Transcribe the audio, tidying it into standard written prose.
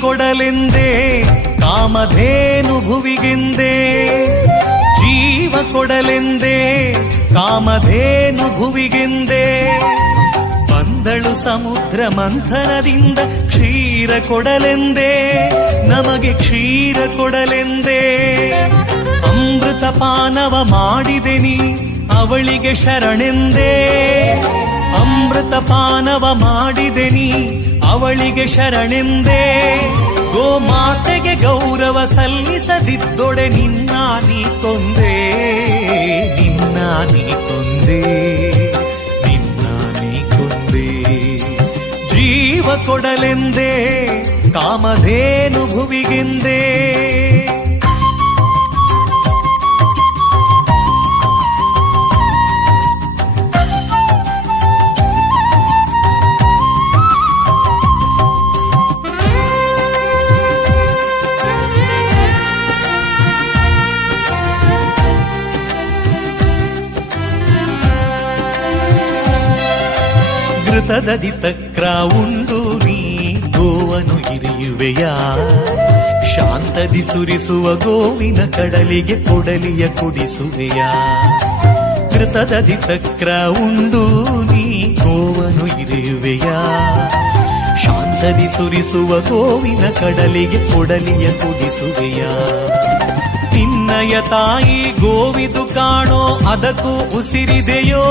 ಕೊಡಲೆಂದೇ ಕಾಮಧೇನು ಭುವಿಗೆಂದೇ, ಜೀವ ಕೊಡಲೆಂದೇ ಕಾಮಧೇನು ಭುವಿಗೆಂದೇ, ಬಂದಳು ಸಮುದ್ರ ಮಂಥನದಿಂದ ಕ್ಷೀರ ಕೊಡಲೆಂದೇ, ನಮಗೆ ಕ್ಷೀರ ಕೊಡಲೆಂದೇ. ಅಮೃತ ಪಾನವ ಮಾಡಿದೆ ನೀ ಅವಳಿಗೆ ಶರಣೆಂದೇ, ಅಮೃತ ಪಾನವ ಮಾಡಿದೆ ನೀ ಅವಳಿಗೆ ಶರಣೆಂದೇ. ಗೋಮಾತೆಗೆ ಗೌರವ ಸಲ್ಲಿಸದಿದ್ದೊಡೆ ನಿನ್ನ ನೀ ಕೊಂದೆ, ನಿನ್ನ ನೀ ಕೊಂದೆ, ನಿನ್ನ ನೀ ಕೊಂದೆ. ಜೀವ ಕೊಡಲೆಂದೇ ಕಾಮಧೇನು ಭುವಿಗೆಂದೇ. ಘೃತದದಿ ತಕ್ರ ಉಂಡು ನೀ ಗೋವನು ಇರಿಯುವೆಯ, ಶಾಂತದಿ ಸುರಿಸುವ ಗೋವಿನ ಕಡಲಿಗೆ ಕೊಡಲಿಯ ಕುಡಿಸುವೆಯ. ಘೃತದದಿ ತಕ್ರ ಉಂಡು ನೀ ಗೋವನು ಇರಿಯುವೆಯ, ಶಾಂತದಿ ಸುರಿಸುವ ಗೋವಿನ ಕಡಲಿಗೆ ಕೊಡಲಿಯ ಕುಡಿಸುವೆಯ. ನಿನ್ನಯ ತಾಯಿ ಗೋವಿದು ಕಾಣೋ ಅದಕ್ಕೂ ಉಸಿರಿದೆಯೋ.